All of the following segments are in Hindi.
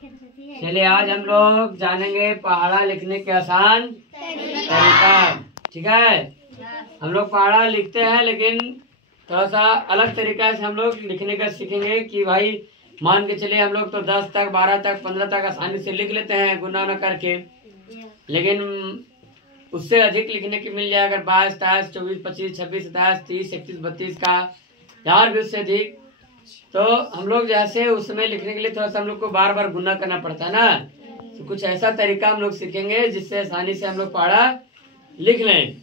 चलिए आज हम लोग जानेंगे पहाड़ा लिखने के आसान तरीका। ठीक है, हम लोग पहाड़ा लिखते हैं लेकिन थोड़ा सा अलग तरीका से हम लोग लिखने का सीखेंगे कि भाई मान के चलिए हम लोग तो 10 तक 12 तक 15 तक आसानी से लिख लेते हैं गुना न करके, लेकिन उससे अधिक लिखने की मिल जाए अगर 22, 23, 24, 25, 26, 27, 30, 31, 32 का यार भी उससे अधिक, तो हम लोग जैसे उसमें लिखने के लिए थोड़ा सा हम लोग को बार बार गुना करना पड़ता है ना। तो कुछ ऐसा तरीका हम लोग सीखेंगे जिससे आसानी से हम लोग पहाड़ा लिख लें।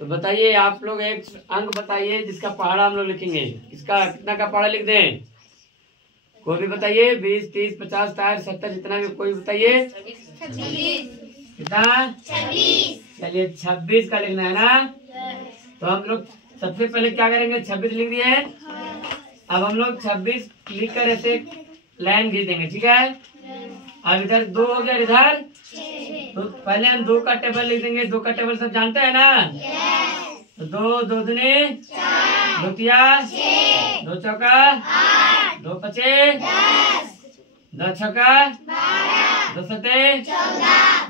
तो बताइए आप लोग एक अंक बताइए जिसका पहाड़ा हम लोग लिखेंगे। इसका कितना का पहाड़ा लिख दें? कोई भी बताइए, 20, 30, 50, 60, 70 जितना भी कोई बताइए। कितना? 26। चलिए 26 का लिखना है ना। तो हम लोग सबसे पहले क्या करेंगे, 26 लिख दिए। अब हम लोग 26 लिख कर ऐसे लाइन खींच देंगे। ठीक है, अब इधर 2 हो गया, इधर तो पहले हम 2 का टेबल लिख देंगे। 2 का टेबल सब जानते हैं ना। तो 2 2 दूनी 2 तिया 2 चौका 2 पचे 2 छक्का 2 सते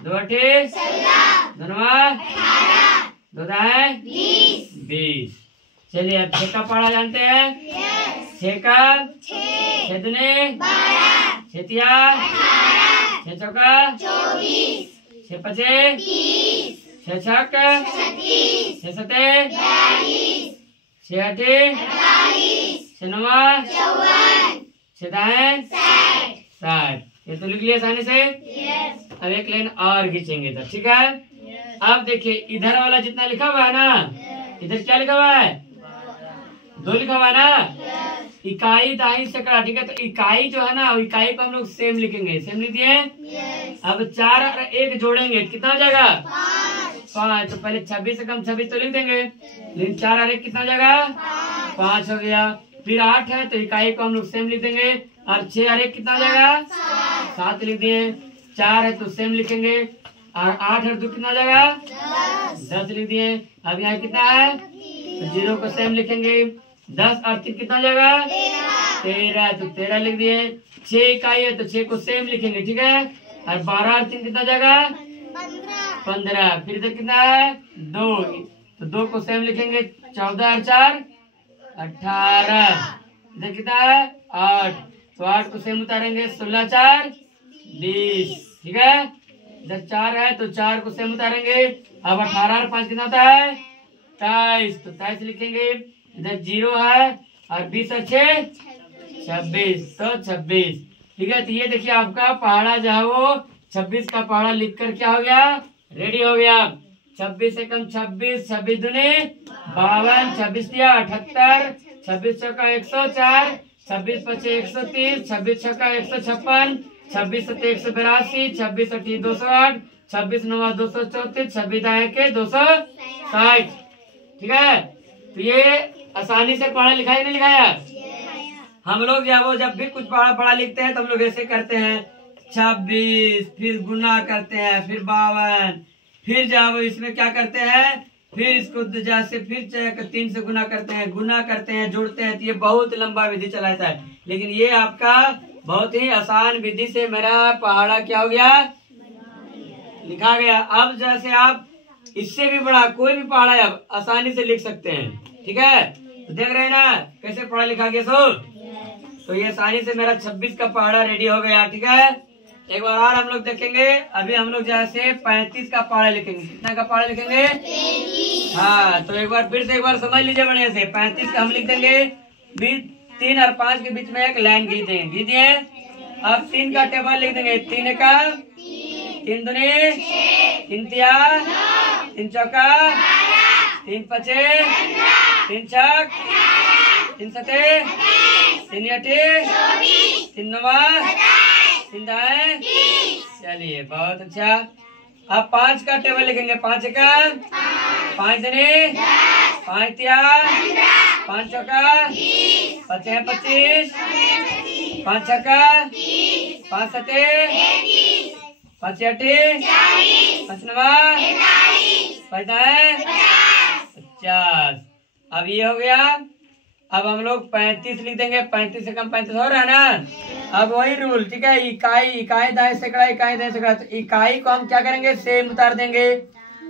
2 अठे 2 नवा 2 दाएं 20। चलिए अब 6 का पहाड़ा जानते हैं। 6 का 6 दूनी 6 तिया 6 चौका 6 पचे 6 छक 6 सते 6 अठे 6 नवा 6 दाएं 60। ये तो लिख लिया आसानी से। अब एक लाइन और खींचेंगे इधर। ठीक है, अब देखिए इधर वाला जितना लिखा हुआ है ना, इधर क्या लिखा हुआ है? 2 लिखा हुआ है ना। इकाई दाई सैकड़ा। ठीक है, तो इकाई जो है ना इकाई को हम लोग सेम लिखेंगे। सेम लिख दिए। अब 4 और 1 जोड़ेंगे कितना हो जाएगा? 5। तो पहले 26 से कम 26 तो लिख देंगे, लेकिन 4 और 1 कितना हो जाएगा? 5 हो गया। फिर 8 है तो इकाई को हम लोग सेम लिख देंगे, और 6 और 1 कितना हो जाएगा? 7 लिख दिए। 4 है तो सेम लिखेंगे, और 8 और 2 कितना हो जाएगा? 10 लिख दिए। अब यहाँ कितना है? तो 0 को सेम लिखेंगे। 10 और 3 कितना हो जाएगा? 13। तो 13 लिख दिए। 6 इकाई है तो 6 को सेम लिखेंगे। ठीक है, और 12 और 3 कितना हो जाएगा? 15। फिर इधर कितना है? 2। तो 2 को सेम लिखेंगे। 14 और 4 18। इधर कितना है? 8। तो 8 को सेम उतारेंगे। 16 4 20। ठीक है, इधर 4 है तो 4 को सेम उतारेंगे। अब 18 और 5 कितना होता है? 23। तो 23 लिखेंगे। इधर 0 है और 20 और 6 26। तो 26। ठीक है, तो ये देखिए आपका पहाड़ा जो है वो 26 का पहाड़ा लिखकर क्या हो गया? रेडी हो गया। 26 से कम 26, 26 दूनी 52, 26 तिया 78, 26 चौका 104, 26 पचे 130, 26 छक्का 156, 26 सत्ते 182, 26 अठी 208, 26 नवा 234, 26 दाएं के 260। ठीक है, तो ये आसानी से पढ़ा लिखाया नहीं लिखाया? हम लोग जब भी कुछ पढ़ा लिखते हैं तो हम लोग ऐसे करते हैं। 26 फिर गुना करते हैं, फिर 52, फिर जब इसमें क्या करते हैं, फिर इसको जैसे फिर 3 से गुना करते हैं, जोड़ते हैं। तो ये बहुत लंबा विधि चलाता है, लेकिन ये आपका बहुत ही आसान विधि से मेरा पहाड़ा क्या हो गया? लिखा गया। अब जैसे आप इससे भी बड़ा कोई भी पहाड़ा अब आसानी से लिख सकते हैं। ठीक है, तो देख रहे हैं ना कैसे पढ़ा लिखा गया सब। तो ये आसानी से मेरा 26 का पहाड़ा रेडी हो गया। ठीक है, एक बार और हम लोग देखेंगे। अभी हम लोग जैसे 35 का पहाड़ा लिखेंगे। कितना का पहाड़ा लिखेंगे? हाँ, तो एक बार फिर से एक बार समझ लीजिए बढ़िया से। 35 का हम लिख देंगे 3 और 5 के बीच में एक लाइन खींच दिए। अब 3 का टेबल लिख देंगे। 3 का 3 दूनी 3 तिया 3 चौका 3 पचे 3 छक 3 सते 3 अठे 3 नवा 3 दाएं। चलिए बहुत अच्छा। अब 5 का टेबल लिखेंगे। 5 का 5 दूनी 5 तिया 5 चौका 5 25 5 छक्का 5 सते 5 अठे 5 नवा 5 दाएं 50। अब ये हो गया। अब हम लोग 35 लिख देंगे। 35 से कम 35 हो रहा है ना। अब वही रूल, ठीक है। इकाई, इकाई दाएं सैकड़ा, इकाई दाएं सैकड़ा, तो इकाई को हम क्या करेंगे, सेम उतार देंगे।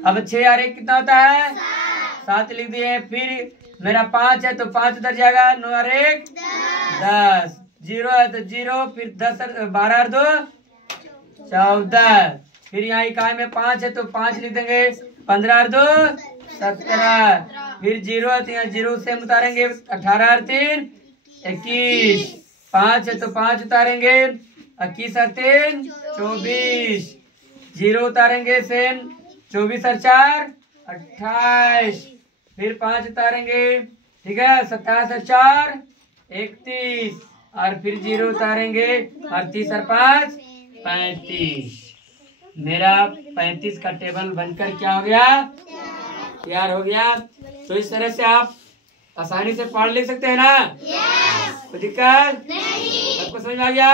अब 6 और 1 कितना होता है, 7 लिख दिए। फिर मेरा 5 है तो 5 उतर जाएगा, 9 और 1 10, 0 है तो 0, फिर 10 और 12 और 2 14। फिर यहाँ इकाई में 5 है तो 5 लिख देंगे, 15 और 2 17। फिर 0 है तो यहाँ 0 सेम उतारेंगे, 18 और 3 21। 5 है तो 5 उतारेंगे, 21 और 3 24। 0 उतारेंगे सेम, 24 और 4 28। फिर 5 उतारेंगे, ठीक है, 27 और 4 31। और फिर 0 उतारेंगे, 38 और 5 35। मेरा 35 का टेबल बनकर क्या हो गया, तैयार हो गया। तो इस तरह से आप आसानी से पढ़ लिख सकते हैं ना, कोई दिक्कत नहीं, सबको समझ में आ गया।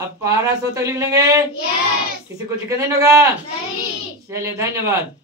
अब 1200 तक लिख लेंगे, किसी को दिक्कत नहीं होगा। चलिए, धन्यवाद।